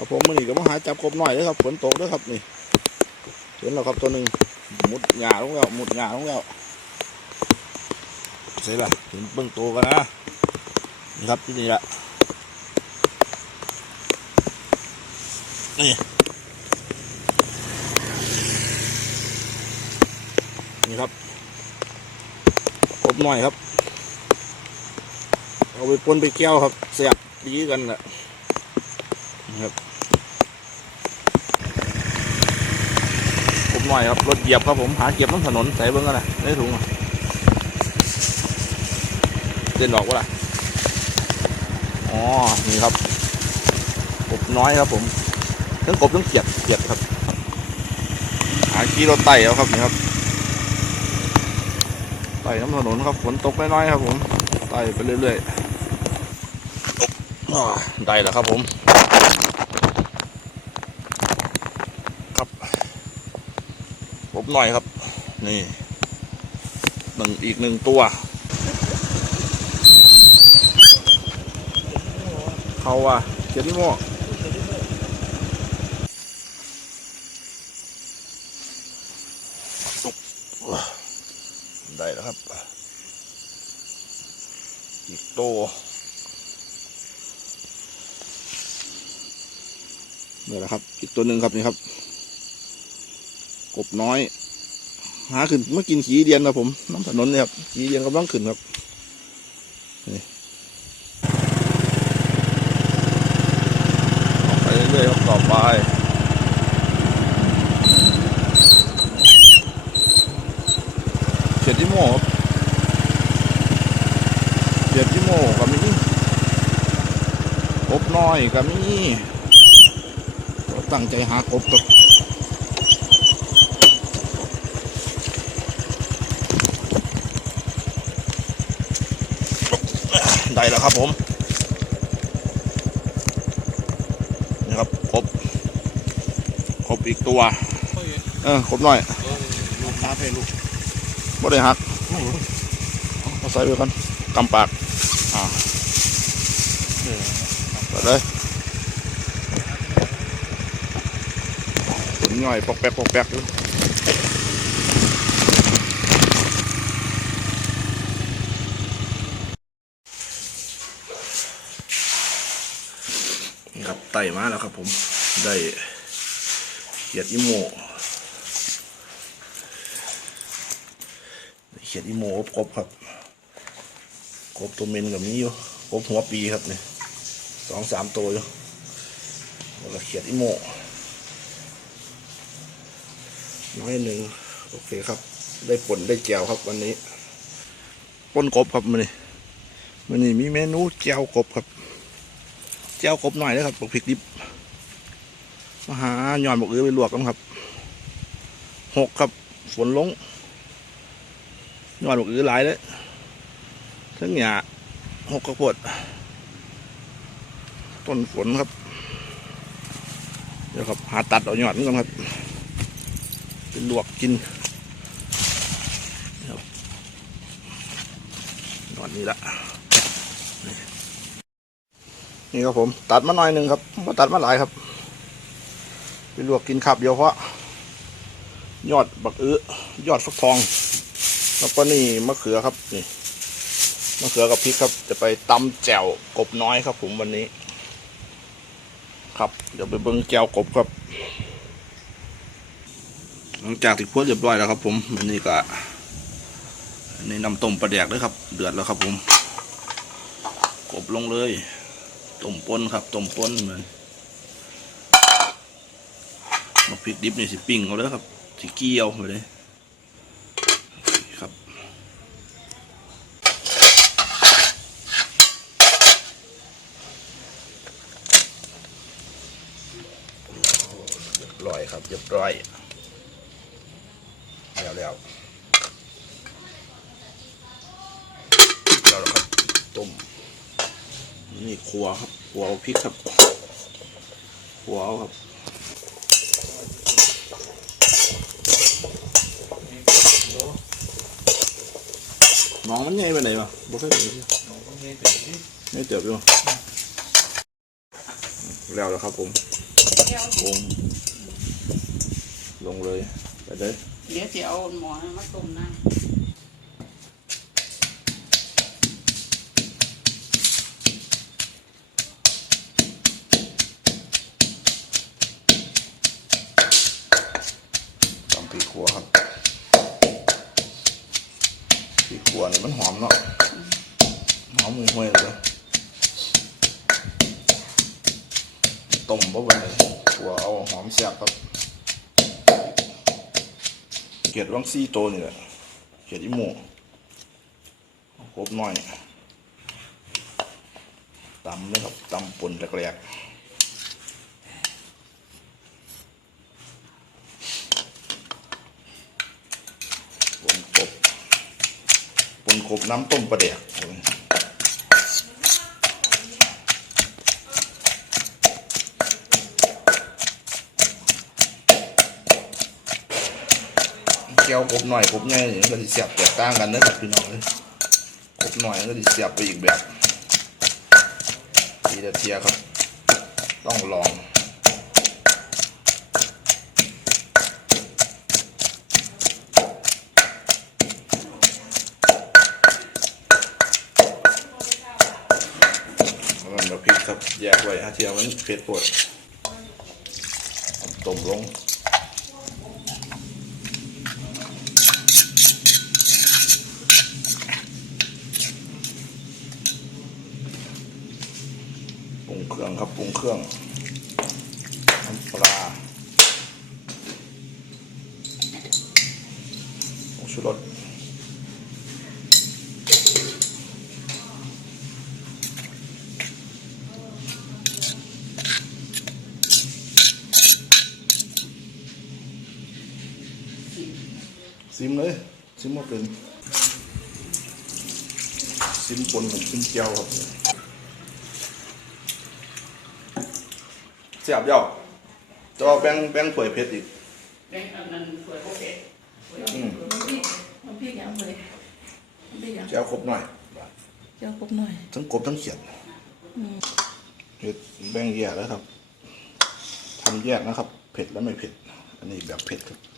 ครับผมมันนี่ก็มาหาจับกบหน่อยเลยครับฝนตกด้วยครับนี่เห็นแล้วครับตัวหนึ่งมุดหงาลงแล้วมุดหงาลงแล้วเสร็จละเห็นเบื้องตัวกันนะนี่ครับที่นี่ละนี่นี่ครับกบหน่อยครับ เอาไปปนไปเกี่ยวครับเสียบดีกันแหละนะครับผมห น่อยครับรถเหยียบครับผมหาเก็บน้ำถนนใส่เบิ้งกันนะในถุงเส้นดอกวะล่ะอ๋อนี่ครับกบน้อยครับผมทั้งกบทั้งเขียดเขียดครับหาขี่รถไต่เอาครับนี่ครับไต่น้ำถนนครับฝนตกน้อยๆครับผมไต่ไปเรื่อยๆได้แล้วครับผม ครับ ผมหน่อยครับ นี่หนึ่งอีกหนึ่งตัว เขาว่าเขียนโม่ได้แล้วครับ อีกตัวนี่แหละครับ อีกตัวหนึ่งครับนี่ครับ กบน้อย หาขึ้นเมื่อกินขี้เดียนนะผมน้ำถนนเนี่ยครับขี้เดียนกำลังขึ้นครับนี่ไปเรื่อยๆครับต่อไปเขียดที่โมครับเขียดที่โม่กับมีกบน้อยกับมีตั้งใจหากบกับ ได้แล้วครับผมนี่ครับครบครบอีกตัว เออครบหน่อยลูกตาเพลูกบ่ได้หักเอาใส่ไปกันกำปากอ่าไปเลยผลย่อยปอกแป๊กปอกแป๊กอยู่ ครับไต่มาแล้วครับ ผมได้เขียดอิโมเขียดอีโมอบกบครับกบตัวเมนกับนี้อยู่กบหัวปีครับเนี่ยสองสามตัวอยู่แล้วก็เขียดอีโมน้อยหนึ่งโอเคครับ ได้ผลได้แจวครับวันนี้ป้นกบครับมันนี่มันนี่มีเมนูแจวกบครับ แจวกบหน่อยนะครับปกพริกดิบมาหาหย่อนบกเอือไปลวกกันครับหกครับฝนลงนอนบอกอือหลายเลยทั้งหญ้าหกกระปวดต้นฝนครับ เดี๋ยวครับหาตัดเอาหย่อนก่อนครับเป็นลวกกินหย่อดนี่ละ นี่ครับผม ตัดมาหน่อยหนึ่งครับมาตัดมาหลายครับ ไปลวกกินขับเดียวเพราะยอดบักอื้อยอดฟักทอง แล้วก็นี่มะเขือครับนี่มะเขือกับพริกครับ จะไปตำแจ่วกบน้อยครับ ผมวันนี้ ครับเดี๋ยวไปเบิ้งแจ่วกบครับ หลังจากที่พวดเรียบร้อยแล้วครับ ผมวันนี้ก็อันนี่นำต้มปลาแดกด้วยครับ เดือดแล้วครับ ผม กบลงเลย ต้มปนครับต้มปนเหมือนมะพริกดิบนี่สิปิ้งเอาเลยครับสิเกี่ยวไปเลยครับเรียบร้อยครับเรียบร้อยแล้วแล้วแล้วครับต้มนี่ขัวครับ ขัวเอาพริกครับขัวเอาครับน้องมันใหญ่ไปไหนวะบ่เคยเห็นเลยไม่เติบอยู่แล้วแล้วครับผมเดี๋ยวปรุงลงเลยไปเลยเดี๋ยวจะเอาหมอมาต้มน้ต พริกขัวนี่มันหอมเนาะหอมมือห่วยเลยต้มบ่วันเลยขัวเอาหอมแซ่บครับเกล็ดวังซี่โตนี่แหละเกล็ดอีหมูครบหน่อยตำเลยครับตำป่นแรกๆป่นกบ ป่นกบน้ำต้มปลาแดกแก้วกบหน่อยกบใหญ่นี่ก็สิเสียบแตกต่างกันนะครับพี่น้องเลยกบหน่อยก็สิเสียบไปอีกแบบทีละเทียครับ ต้องลอง แล้วมันมาพริกครับ แยกไว้ฮะเทียมันเผ็ดปวดต้มลงปรุงเครื่องครับปรุงเครื่องน้ำปลาผงชูรส ซิมเลยซิมมาเป็นซิมปนกับซิมเจียวครับเสียบเดียวจะเอาแป้งแป้งถ้วยเพชรอีกำแดงอันนั้นสวยโอเคอืมน้ำพริกน้ำพริกยังเลยน้ำพริกยังจะเอาครบหน่อยเจ้าครบหน่อย ทั้งกบทั้งเขียดเผ็ดแบ่งแยกแล้วครับทำแยกนะครับ เผ็ดและไม่เผ็ด อันนี้แบบเผ็ดครับอันนี้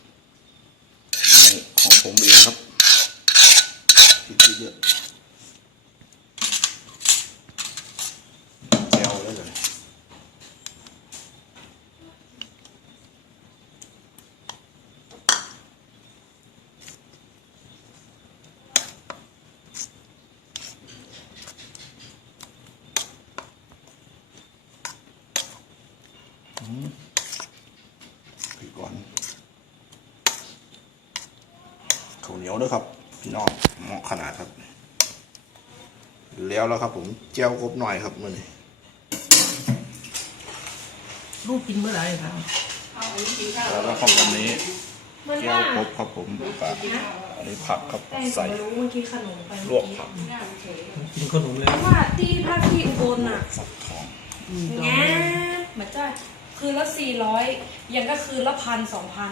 ของผมเองครับพริกเยอะแก้วแล้วเลยพริกก่อน ข้าวเหนียวด้วยครับ พี่น้องเหมาะขนาดครับ แล้วแล้วครับผมเจียวครบหน่อยครับมื่อนี้ลูกกินเมื่อไหร่ครับเอาอันนี้กินข้าวแล้วแล้วของวันนี้มันเจียวว่าครบครับผมกับอันนี้ผักครับแต่ใส่ไม่รู้เมื่อกี้ขนมไปลเมื่วอกกี้ผักหน้าเฉยกินขนมเลยเพราะว่าที่ภาคที่อุบลอะฟักทองแง่เหมือนจะคืนละสี่ร้อยยังก็คืนละพันสองพัน